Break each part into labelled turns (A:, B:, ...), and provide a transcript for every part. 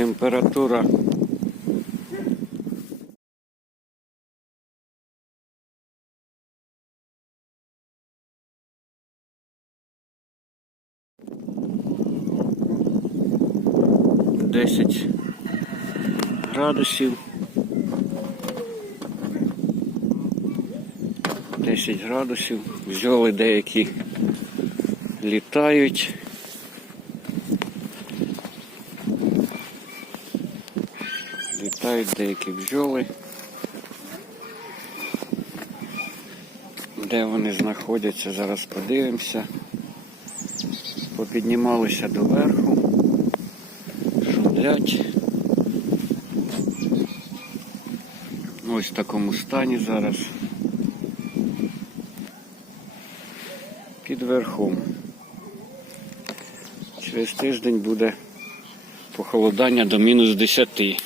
A: Температура Десять градусів. 10 градусів. Бджоли деякі літають. Літають деякі бджоли. Де вони знаходяться, зараз подивимося. Попіднімалися доверху, шумлять. Ось в такому стані зараз. Під верхом. Через тиждень буде похолодання до мінус 10.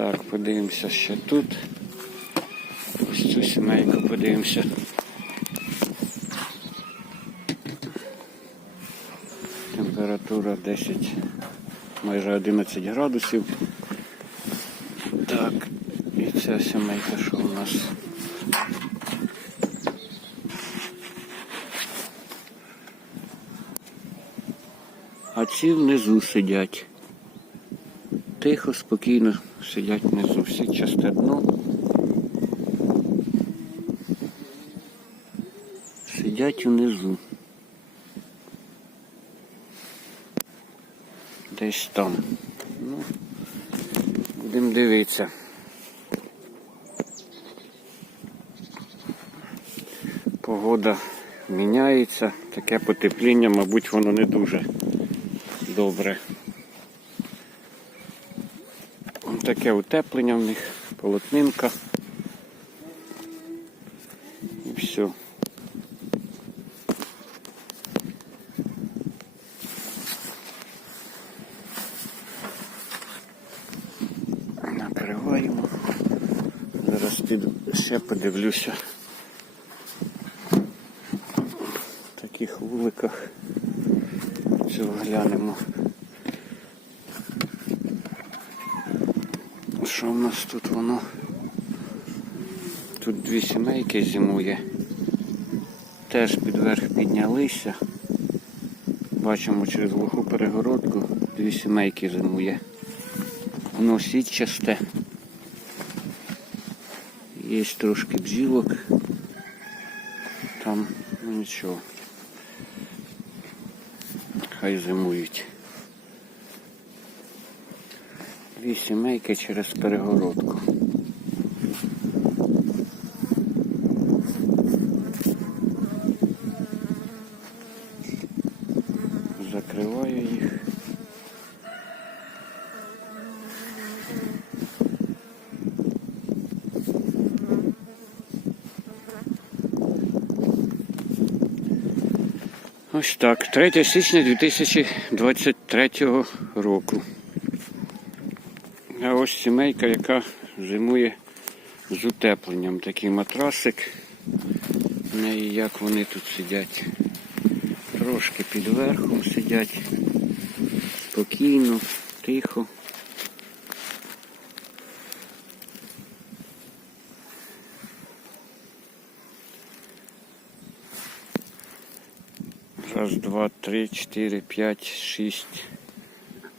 A: Так, подивимося ще тут. Ось цю сімейку подивимося. Температура 10, майже 11 градусів. Так, і ця сімейка, що у нас? А ці внизу сидять. Тихо, спокійно сидять внизу. Всі часте дно. Сидять внизу. Десь там. Ну, будемо дивитися. Погода міняється, таке потепління, мабуть, воно не дуже добре. Ось Таке утеплення в них, полотнинка. І все. Накриваємо. Зараз піду ще подивлюся. В таких вуликах. Цього глянемо. Що в нас тут воно? Тут дві сімейки зимує. Теж підверх піднялися. Бачимо через глуху перегородку дві сімейки зимує. Воно сітчасте. Є трошки бджілок. Там ну нічого. Хай зимують. Дві сімейки через перегородку. Закриваю їх. Ось так, 3 січня 2023 року. Ось сімейка, яка зимує з утепленням. Такий матрасик. Неї як вони тут сидять. Трошки під верхом сидять. Спокійно, тихо. Раз, два, три, чотири, п'ять, шість.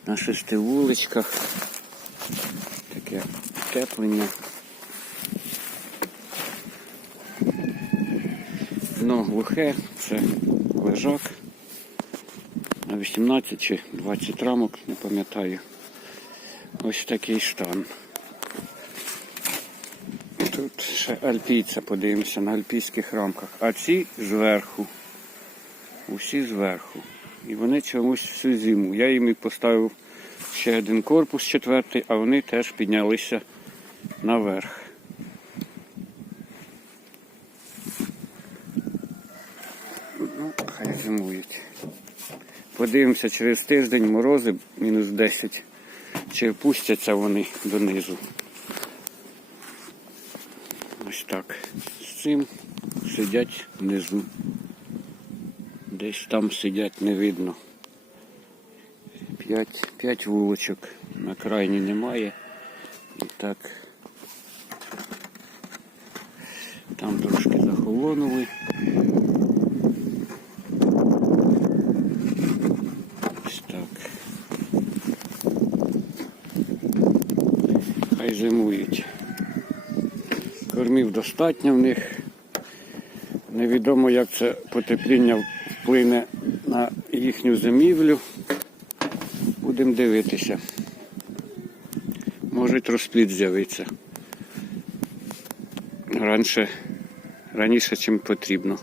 A: На шести вуличках. Таке теплення. Дно глухе, це лежак. На 18 чи 20 рамок, не пам'ятаю. Ось такий стан. Тут ще альпійця, подивимося на альпійських рамках. А ці зверху. Усі зверху. І вони чомусь всю зиму. Я їм і поставив ще один корпус четвертий, а вони теж піднялися наверх. Ну, хай зимують. Подивимося через тиждень морози мінус 10. Чи впустяться вони донизу. Ось так. З цим сидять внизу. Десь там сидять, не видно. П'ять, п'ять вулочок. На крайній немає. І так. Там трошки захолонули. Ось так. Хай зимують. Кормів достатньо в них. Невідомо, як це потепління вплине на їхню зимівлю. Будемо дивитися. Може розплід з'явиться. Раніше, раніше, чим потрібно.